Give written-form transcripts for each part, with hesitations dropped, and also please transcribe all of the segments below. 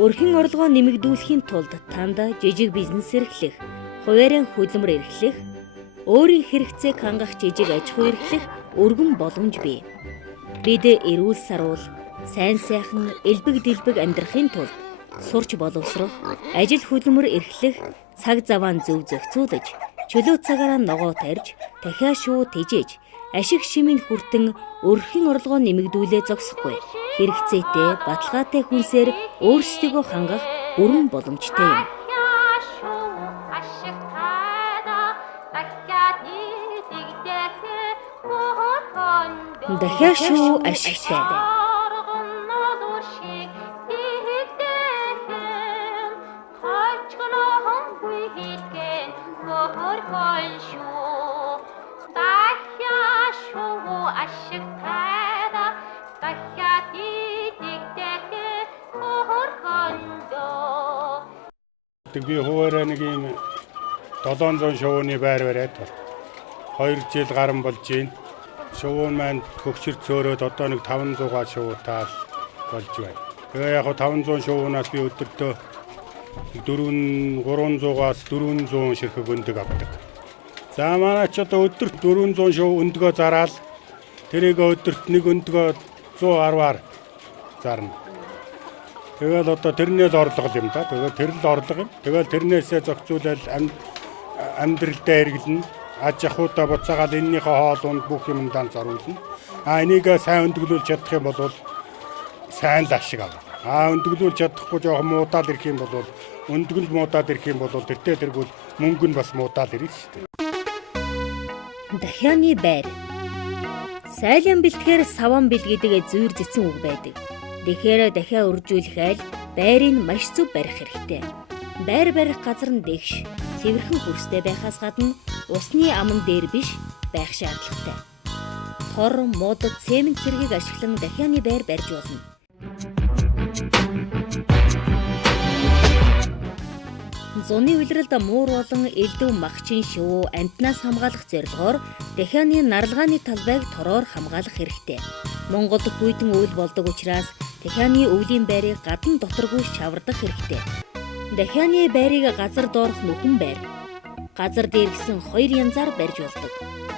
Өрхийн орлогоо нэмэгдүүлэхийн тулд танд жижиг бизнес эрхлэх, хуваарийн хөдөлмөр эрхлэх, өөрийн хэрэгцээг хангах жижиг аж ахуй эрхлэх өргөн боломж бий. Бид эрүүл саруул, сайн сайхан, элбэг дэлбэг амьдрахын тулд сурч боловсрох, ажил хөдөлмөр эрхлэх, цаг заваа зөв зохицуулж, чөлөө цагаараа ногоо тарьж, дахиад шууд тижээж, ашиг шимийн хүртэн өрхийн орлогоо нэмэгдүүлээ зогсохгүй. Хэрэгцээтэй, баталгаатай хүнсээр өөрсдийгөө хангах бүрэн боломжтой юм. Дахиад шүү ашигтай. Би хуваараа нэг юм 700 шувууны байр бариад 2 жил гарan болж байна. Шувуун маань хөгшөр цөөрөөд одоо нэг 500-аа шувуутай болж байна. Тэгээ яг 500 шувуунаас би өдөртөө 300-аас 400 ширхэг өндөг авдаг. За манай ч одоо өдөрт 400 шувуу өндгөө зараад тэрийг өдөрт нэг өндгөө 110-аар зарна. Тэгэл одоо тэрнээс орлого юм да. Тэгэл тэр л орлого юм. Тэгэл тэрнээсээ зохицуулаад амьдралдаа хэрэглэнэ. Аж ахуйдаа буцаагаад эннийхээ хоолунд бүх юмдаа зориулна. Энийг сайн өндөглүүлж чадах юм бол сайн л ашиг авна. Өндөглүүлж чадахгүй жоохон муудаад ирэх юм бол өндгөл муудаад ирэх юм бол тэртээ тэргүүл мөнгө нь бас муудаад ирнэ шүү дээ. Дахианы байр. Сайлан бэлтгэхээр саван бэл гэдэг зүйр зэцэн үг байдаг. Тэгэхээр дахиа үржүүлэх айл байрыг маш зөв барих хэрэгтэй. Байр барих газар нь дэгш, цэвэрхэн хөрстэй байхаас гадна усны аман дээр биш байх шаардлагатай. Тор, мод, цемент зэргийг ашиглан дахианы байр барьж болно. Зуны улиралд муур болон элдв махчин шувуу амтнаас хамгаалах зорилгоор дахианы наралгааны талбайг тороор хамгаалах хэрэгтэй. Монголд хүйтэн үйл болдог учраас дахианы өвлийн байрыг гадна доторгүй шавардах хэрэгтэй. Дахианы байрыг газар доорх нүхэн байр, газар дээр гэсэн 2 янзаар барьж болдог.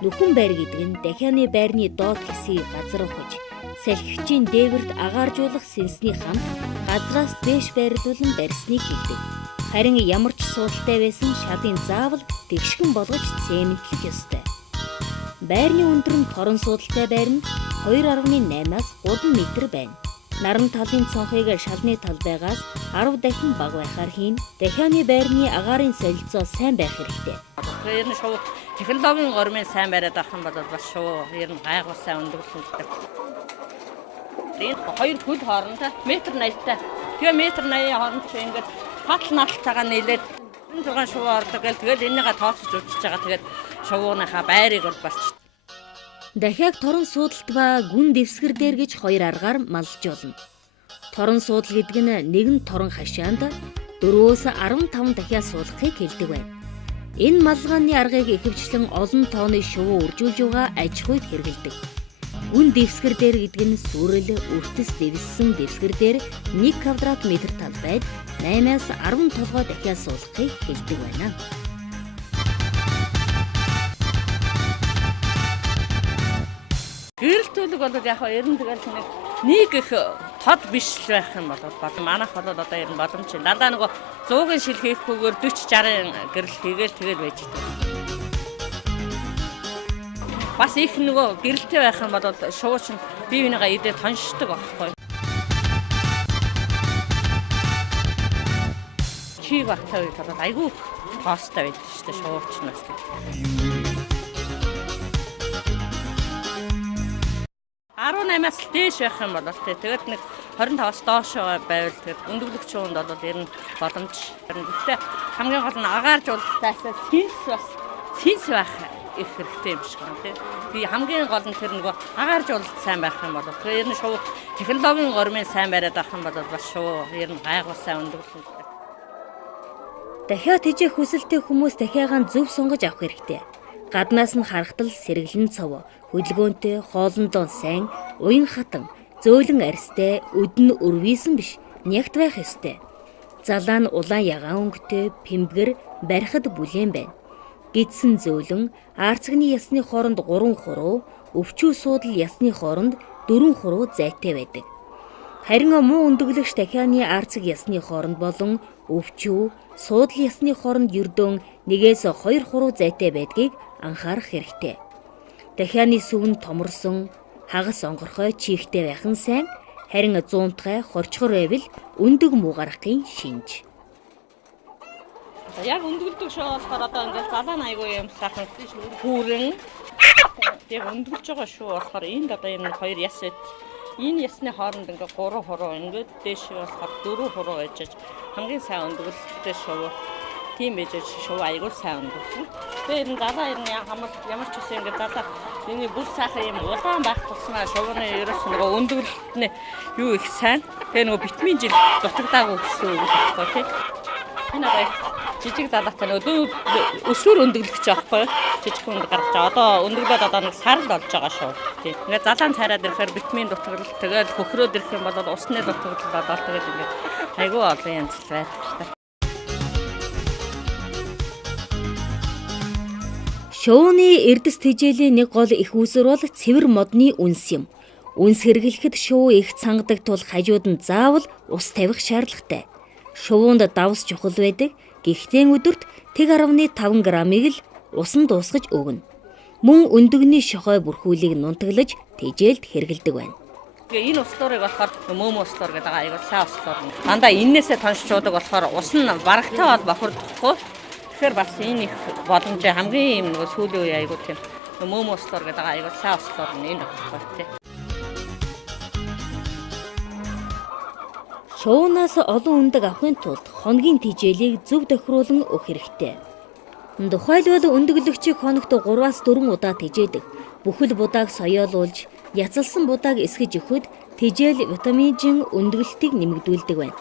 Нүхэн байр гэдэг нь дахианы байрны доод хэсгийг газар ухаж, салхивчийн дээвэрт агааржуулах сэнсний хамт газраас дээш байрлуулан барьсныг хэлдэг. Харин ямар ч суудалтай байсан шалын заавал тэгшгэн болгож цементлэх ёстой. Байрны өндөр нь торон суудалтай байр нь 2.8-аас 3 м байна. Наран талын цонхыг шалны талбайгаас 10 дахин бага байхаар хийн. Дахианы байрны агаарын солилцоо сайн байх хэрэгтэй. Ер нь шувуу технологийн гормын сайн бариад авах юм бол бас шувуу ер нь гайгүй сайн өндөглөлтэй. Энэ 2 хөл хоорондоо 1.80-тай. Тэгээ 1.80 хооронд чи ингээд татал наалтайгаа нийлээд 6 шувуу ордог гэл тэгэл энийгээ тооцож үзэж байгаа. Тэгээд шувууныхаа байрыг бол барьчих. Дахиад торон суудалт ба гүн дэвсгэр дээр гэж 2 аргаар малж болно. Торон суудал гэдэг нь нэгэн торон хашаанд 4-өөс 15 дахиад суулгахыг хэлдэг байна. Энэ малгааны аргыг ихэвчлэн олон тооны шувуу үржүүлж байгаа аж ахуйд хэрэглэдэг. Гүн дэвсгэр дээр гэдэг нь сүрэл, өртөс дэвссэн дэвсгэр дээр 1 квадрат метр талбайд 8-аас 10 толгой дахиад суулгахыг хэлдэг байна. Гэрэл төлөг бол яг ер нь тэгэл нэг их тод биш байх юм бол манайх бол одоо ер нь боломж чинь дандаа нөгөө 100-ын шил хийхгүйгээр 40-60-ын гэрэл тэгэл байж байгаа. Бас их нөгөө гэрэлтэй байх юм бол шувууч нь бие бинийгаа идээд тоншдог байхгүй. Чи багтаа үед бол айгүй тоостой байдаг шүү дээ шувуучнаас. 18-аас дээш байх юм бол тэгээд нэг 25-аас доош байвал тэгээд өндөглөгч хүнд бол ер нь боломж. Гэхдээ хамгийн гол нь агааржуулалтаас синс байх их хэрэгтэй юм шиг байна тийм. Би хамгийн гол нь тэр нөгөө агааржуулалт сайн байх юм бол тэгээд ер нь шувуу технологийн гормын сайн бариад авах юм бол бас шувуу ер нь гайгүй сайн өндөглөлтэй. Дахиад хижээх хүсэлтэй хүмүүс дахиагаан зөв сонгож авах хэрэгтэй. Гаднаас нь харахтал сэргэлэн цов, хөдөлгөөнтэй, хоолндоо сайн, уян хатан, зөөлөн арьстай, өдөн өрвийсэн биш, нягт байх ёстой. Залаа нь улаан ягаан өнгөтэй, пэмбгэр, барихад бүлээн байна. Гидсэн зөөлөн, аарцагны ясны хооронд 3 хуруу, өвчүү суудал ясны хооронд 4 хуруу зайтай байдаг. Харин муу өндөглөгч дахианы аарцаг ясны хооронд болон өвчүү, суудал ясны хооронд ердөөн 1-2 хуруу зайтай байдгийг анхаарах хэрэгтэй. Дахианы сүв нь томорсон, хагас онгорхой чихтэй байх нь сайн, харин зуунтгай хорчгор байвал өндөг муу гарахын шинж. Яг өндгөлдөг шоу болохоор одоо ингээд залаа айгүй юм сайхан хүүрэн яг өндгөлж байгаа шүү болохоор энд одоо энэ 2 яс эд энэ ясны хооронд ингээд 3 хуруу ингээд дээш болохоор 4 хуруу байж хамгийн сайн өндгөлтэй шоу. Тийм байж шоу айгүй сайн өндгөлсөн. Тэгээ энэ залаа энэ ямар ч үсэн ингээд залаа энэ бүр сайхан юм улаан байх тусмаа шоуны ерөөс нөгөө өндгөлтний юу их сайн. Тэгээ нөгөө витамин жил дутагдаагүй гэсэн үг байхгүй тийм. Энэ жижиг залаатай нөгөө өсвөр өндөглөх гэж аахгүй жижиг өндөг гарч байгаа. Одоо өндөглөөд одоо нэг сар л болж байгаа шүү. Тийм. Ингээд залаан цайраад ирэхээр витамин дутагдлал тэгээд хөхрөөд ирэх юм бол усны дутагдлал болоод тэгээд ингээд айгүй олон янз байдаг шүү дээ. Шоуны эрдэс тэжээлийн нэг гол их үүсвэр бол цэвэр модны үнс юм. Үнс хэрэглэхэд шоу их цангадаг тул хажууд нь заавал ус тавих шаардлагатай. Шувуунд давс чухал байдаг. Гэхдээ өдөрт 1.5 грамыг л усан дуусгаж өгнө. Мөн өндөгний шохой бүрхүүлийг нунтаглаж тэжээлд хэрэгэлдэг байна. Энэ услуурыг болохоор мөөм услуур гэдэг аягүй сайн услуур. Дандаа энээсээ тоншч уудаг болохоор ус нь барагтай бол бохирдохгүй. Тэгэхээр бас энэ их боломж хамгийн юм нөгөө сүүлийн үе аягүй тийм мөөм услуур гэдэг аягүй сайн услуур энэ багхгүй тийм. Шоунаас олон өндөг авахын тулд хоногийн тэжээлийг зөв тохируулан өгөх хэрэгтэй. Тухайлбал өндөглөгчийг хоногт 3-4 удаа тэжээдэг. Бүхэл будааг соёолуулж, яцалсан будааг эсгэж өгөхөд тэжээл витаминжин өндөглөлтийг нэмэгдүүлдэг байна.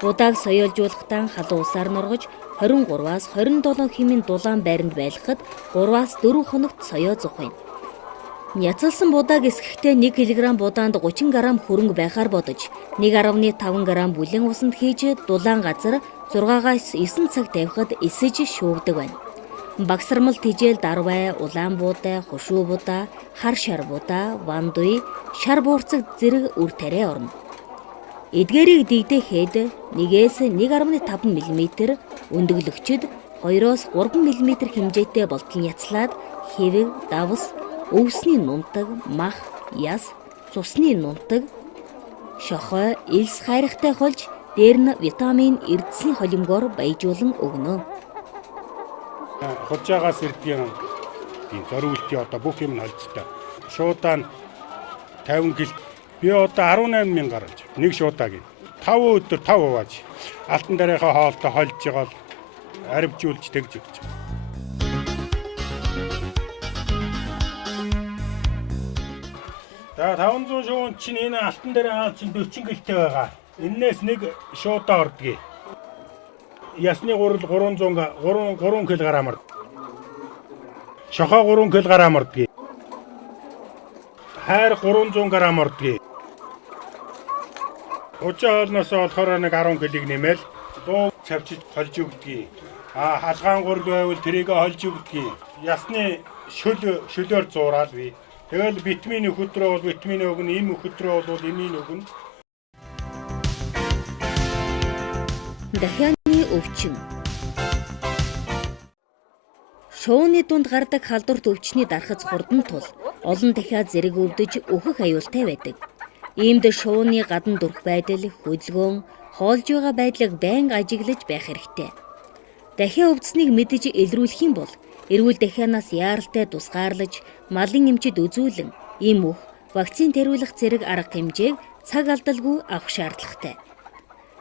Будааг соёолжуулахдаа халуун усаар норгож 23-аас 27 хэмээн дулаан байранд байлгахад 3-4 хоногт соёо зух байна. Яцалсан будааг эсгэхдээ 1 кг будаанд 30 г хөрөнгө байхаар бодож 1.5 г бүлээн усанд хийж дулаан газар 6-аас 9 цаг тавихад эсэж шүүгдэг байна. Багсармал тэжээл дарвай, улаан буудай, хушуу будаа, хар шар будаа, вандуй, шар буурцаг зэрэг үр тариа орно. Эдгээрийг дэгдээхэд 1-ээс 1.5 мм өндөглөгчд 2-оос 3 мм хэмжээтэй болтол няцлаад хэвэг, давс, өвсний нунтаг, мах, яс, цусны нунтаг, шохой, элс хайрахтай холж дээр нь витамин эрдэсний холимгоор баяжуулан өгнө. Хожаагаас ирдэг тийм зориултын одоо бүх юм холцтой. Шуудаа 50 кг. Би одоо 18,000 гаргаж. Нэг шуудааг. 5 өдөр 5 хувааж. Алтан дарийнхаа хоолтой холж байгаа л аривжуулж тэгж өгч. За 500 шуун чинь энэ алтан дээр хаал чинь 40 гэлтэй байгаа. Эннээс нэг шуудаа ордгийг. Ясны гурал 3 кг орд. Шохоо 3 кг ордгийг. Хайр 300 г ордгийг. Учаа хоолноос болохоор нэг 10 кг нэмэл дуу цавчиж холж өгдгийг. Халгаан гурал байвал тэрийг холж өгдгийг. Ясны шөлөөр зуурал бий. Тэгэл витамин өдрөө бол витамин өгнө, им өдрөө бол имийн өгнө. Дахианы өвчин. Шууны дунд гардаг халдварт өвчний дархаз хурдан тул олон дахиад зэрэг өвдөж өөхөх аюултай байдаг. Иймд шууны гадна дүрх байдал, хөдөлгөөн, хоолж байгаа байдлыг байнга ажиглаж байх хэрэгтэй. Дахиа өвдснийг мэдэж илрүүлэх юм бол эрүүл дахианаас яаралтай тусгаарлаж, малын эмчид үзүүлэн, ийм үх, вакцин тариулах зэрэг арга хэмжээг цаг алдалгүй авах шаардлагатай.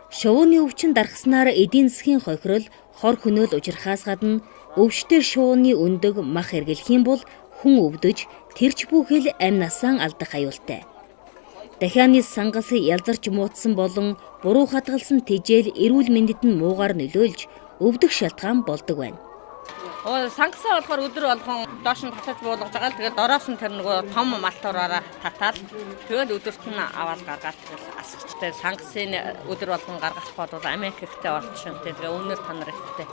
Шууны өвчин дархснаар эдийн засгийн хохирол, хор хөнөөл учрахаас гадна өвчтөр шууны өндөг мах эргэлэх юм бол хүн өвдөж, тэрч бүхэл амь насаан алдах аюултай. Дахианы сангас ялзарч муутсан болон буруу хадгалсан тэжээл эрүүл мэндэд нь муугаар нөлөөлж өвдөх шалтгаан болдог байна. Сангасаа болохоор өдөр болгон доош нь татаж буулгаж байгаа л тэгээд дороос нь тэр нөгөө том малтуураараа татаад тэгээд өдөрт нь аваад гаргаад тэгэл асгчтай сангасын өдөр болгон гаргах бол Америк ихтэй болчихно. Тэгээд үнэр танар ихтэй.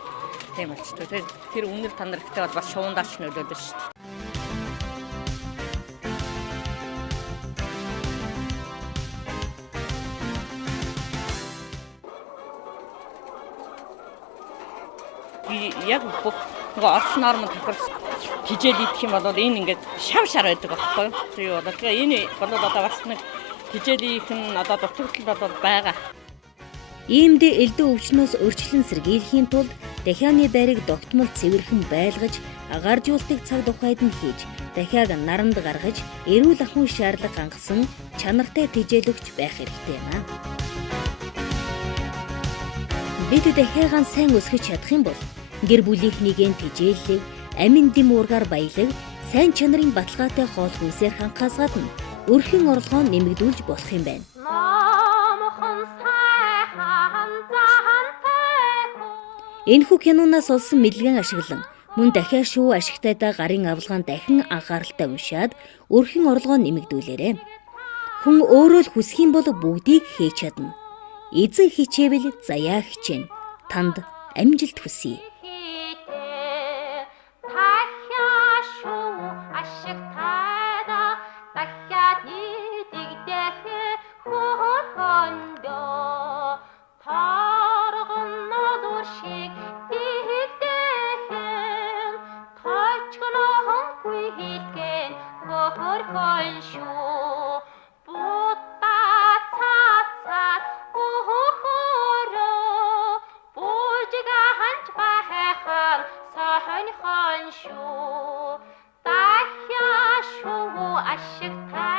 Тийм болчихтой. Тэгээд тэр үнэр танар ихтэй бол бас шуундаач нөлөөлнө шүү дээ. Яг бүх нөгөө орц нормод тохирс хижээл идэх юм бол энэ ингээд шав шар байдаг байхгүй юу? Тэгээ бол тэгээ энэ бол одоо бас нэг хижээлийнх нь одоо дутагдал бол байгаа. Иймдээ элдв өвчнөөс өрчлөн сэргийлэхийн тулд дахианы байрыг тогтмол цэвэрхэн байлгаж, агаarжуултыг цаг тухайд нь хийж, дахиаг наранд гаргаж, эрүүл ахуйн шаардлага хангасан чанартай тэжээлөгч байх хэрэгтэй юм аа. Бид дахиагаан сайн өсгөж чадах юм бол гэр бүлийнхнийгээ тэжээллэг, амин дэм уургаар баялаг, сайн чанарын баталгаатай хоол хүнсээр хангахаас гадна өрхийн орлогоо нэмэгдүүлж болох юм байна. Энэхүү киноноос олсон мэдлэгийн ашиглан мөн дахиад шоу ашигтайдаа гарын авалгаан дахин анхааралтай уншаад өрхийн орлогоо нэмэгдүүлээрэй. Хүн өөрөө л хүсэх юм бол бүгдийг хийж чадна. Эзэн хичээвэл заяа хичээнэ. Танд амжилт хүсье. Дахиад шоу ашигтай